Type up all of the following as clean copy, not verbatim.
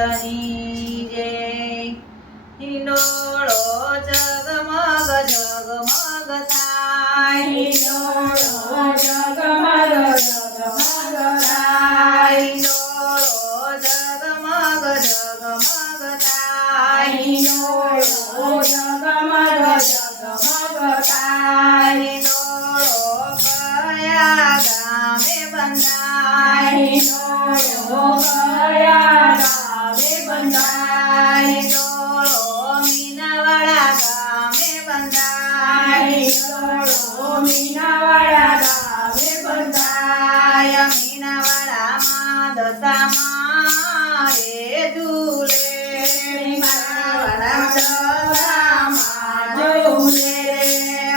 માતની જય હિંડોળો જગમગ જગમગ થાય હિંડોળો જગમગ જગમગ થાય હિંડોળો જગમગ જગમગ થાય હિંડોળો જગમગ જગમગ થાય હિંડોળો કયા ગામે બંધાય હિંડોળો કયા ગામે બંધાય હિંડોળો મીનાવાડા ગામે બંધાય હિંડોળો મીનાવાડા ગામે બંધાય મીનાવાડામાં દશામાં રે ઝૂલે મીનાવાડા ઝૂલે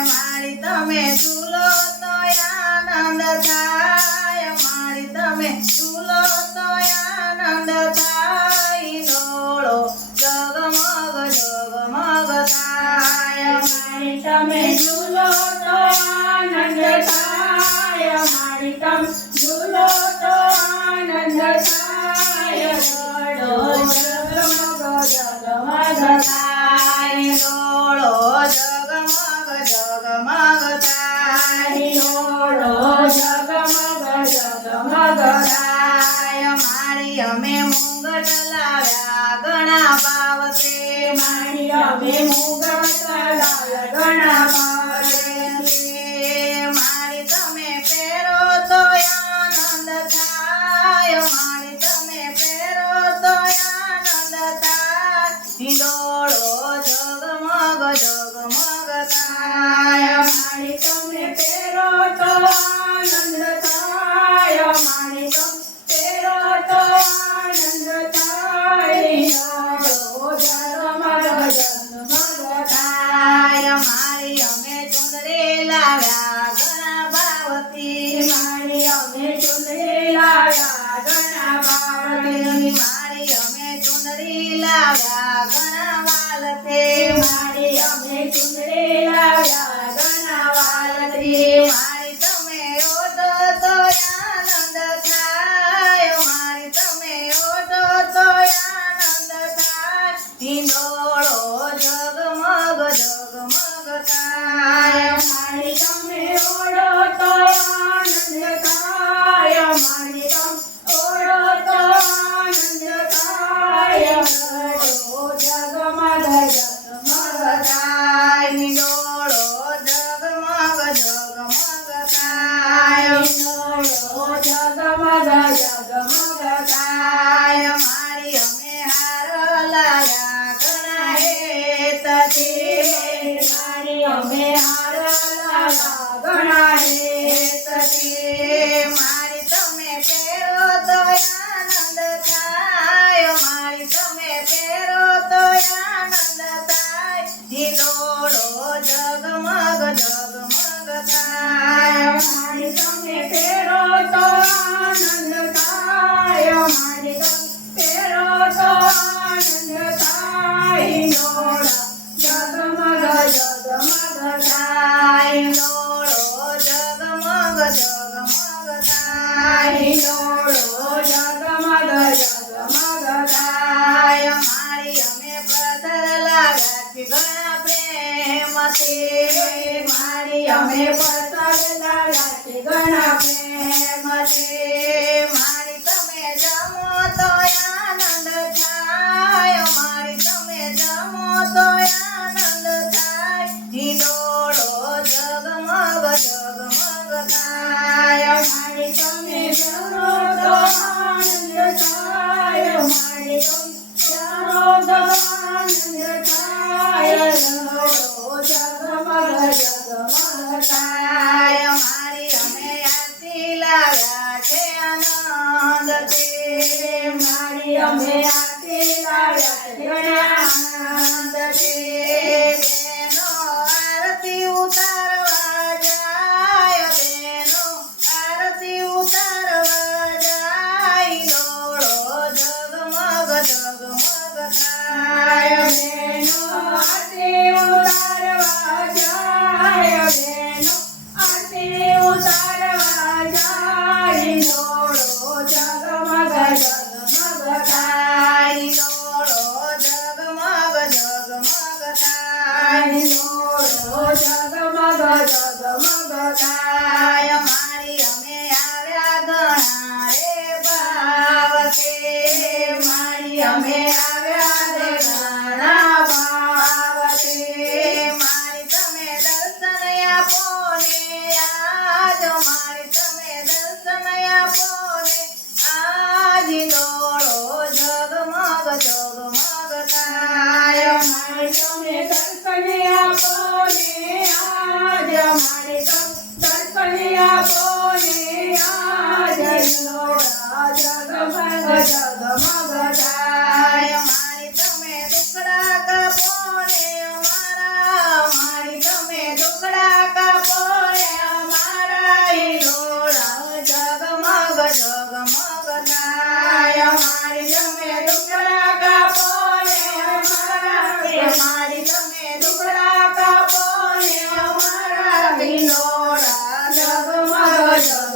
મારી તમે ઝૂલો તો આનંદ થાય મારી તમે ઝૂલો તો આનંદ થાય હિંડોળો જગમગ જગમગ થાય મારી તમે ઝૂલો તો આનંદ થાય મારી તમે ઝૂલો તો આનંદ થાય હિંડોળો જગમગ જગમગ થાય હિંડોળો જગમગ જગમગ થાય હિંડોળો જગમગ જગમગ થાય મારી અમે મુંગટ લાવ્યા ઘણા ભાવતે મારી અમે મુગટ લાવ્યા ઘણા ભાવે મારી તમે પહેરો તો આનંદ થાય મારી તમે પહેરો તો આનંદ થાય હિંડોળો જગમગ જગમગ થાય મારી તમે પહેરો તો આનંદ થાય મારી તમે પહેરો તો આનંદ થાય હિંડોળો જગમગ જગમગ થાય મારી અમે ચુંદડી લાવ્યા ઘણા ભાવથી મારી અમે ચુંદડી લાવ્યા ઘણા ભાવે મારી અમે ચુંદડી લાવ્યા ઘણા વાલતે મારી અમે ચુંદડી લાવ્યા ઘણા વાલથી મારી તમે ઓઢો તો આનંદ થાય મારી તમે ઓઢો તો આનંદ થાય હિંડોળો જગમગ જગમગ થાય મારી તમે ઓળો તો આનંદ થાય મારી તમે ઓળો તો આનંદ થાય હિંડોળો જગમગ જગમગ થાય હિંડોળો જગમગ જગમગ થાય હિંડોળો જગમગ જગમગ થાય મારી અમે હાર લાયા ઘણા હેતથી મારી અમે હાર લાવ્યા ઘણા હેતથી મારી તમે પહેરો તો આનંદ થાય મારી તમે પહેરો તો આનંદ થાય હિંડોળો જગમગ જગમગ થાય મારી તમે પહેરો તો આનંદ થાય મારી તમે પહેરો તો આનંદ થાય હિંડોળા જગમગ જગમગ થાય હિંડોળો જગમગ જગમગ થાય હિંડોળો જગમગ જગમગ થાય મારી અમે પથ્થર લાવ્યા છે ઘણા પ્રેમથી મારી અમે પતંગ લાવ્યા છે ઘણા પ્રેમથી મારી તમે જમો તો આનંદ થાય મારી તમે જમો તો આનંદ થાય હિંડોળો જગમગ જગમગ થાય મારી તમે જરો તો આનંદ થાય મારી તમે જરો તો આનંદ થાય હિંડોળો જગમગ જગમગ થાય મારી અમે આરતી લાવ્યા છે આનંદથી મારી અમે આરતી લાવ્યા છે ઘણા આનંદથી બેનો આરતી ઉતારવા જાય બેનો આરતી ઉતારવા જાય હિંડોળો જગમગ જગમગ થાય બહેનો આરતી ઉતારવા જાય બહેનો આરતી ઉતારવા જાય હિંડોળો જગમગ જગમગ થાય મારી અમે આવ્યા રે ઘણા ભાવથી મારી તમે દર્શન આપો ને આજ મારી તમે દર્શન આપો ને આજ ડોળો જગમગ જગમગ થાય મારી તમે દર્શન આપો ને આજ મારી તમે દર્શન આપો ને આજ લોડા જગમગ જગમગ થાય મારી તમે દુખડા કાપો ને અમારા મારી તમે દુખડા કાપો ને અમારા હિલોડા જગમગ જગમગ થાય મારી તમે દુખડા કાપો ને અમારા મારી તમે દુખડા કાપો ને અમારા હિલોડા જગમગ જગમગ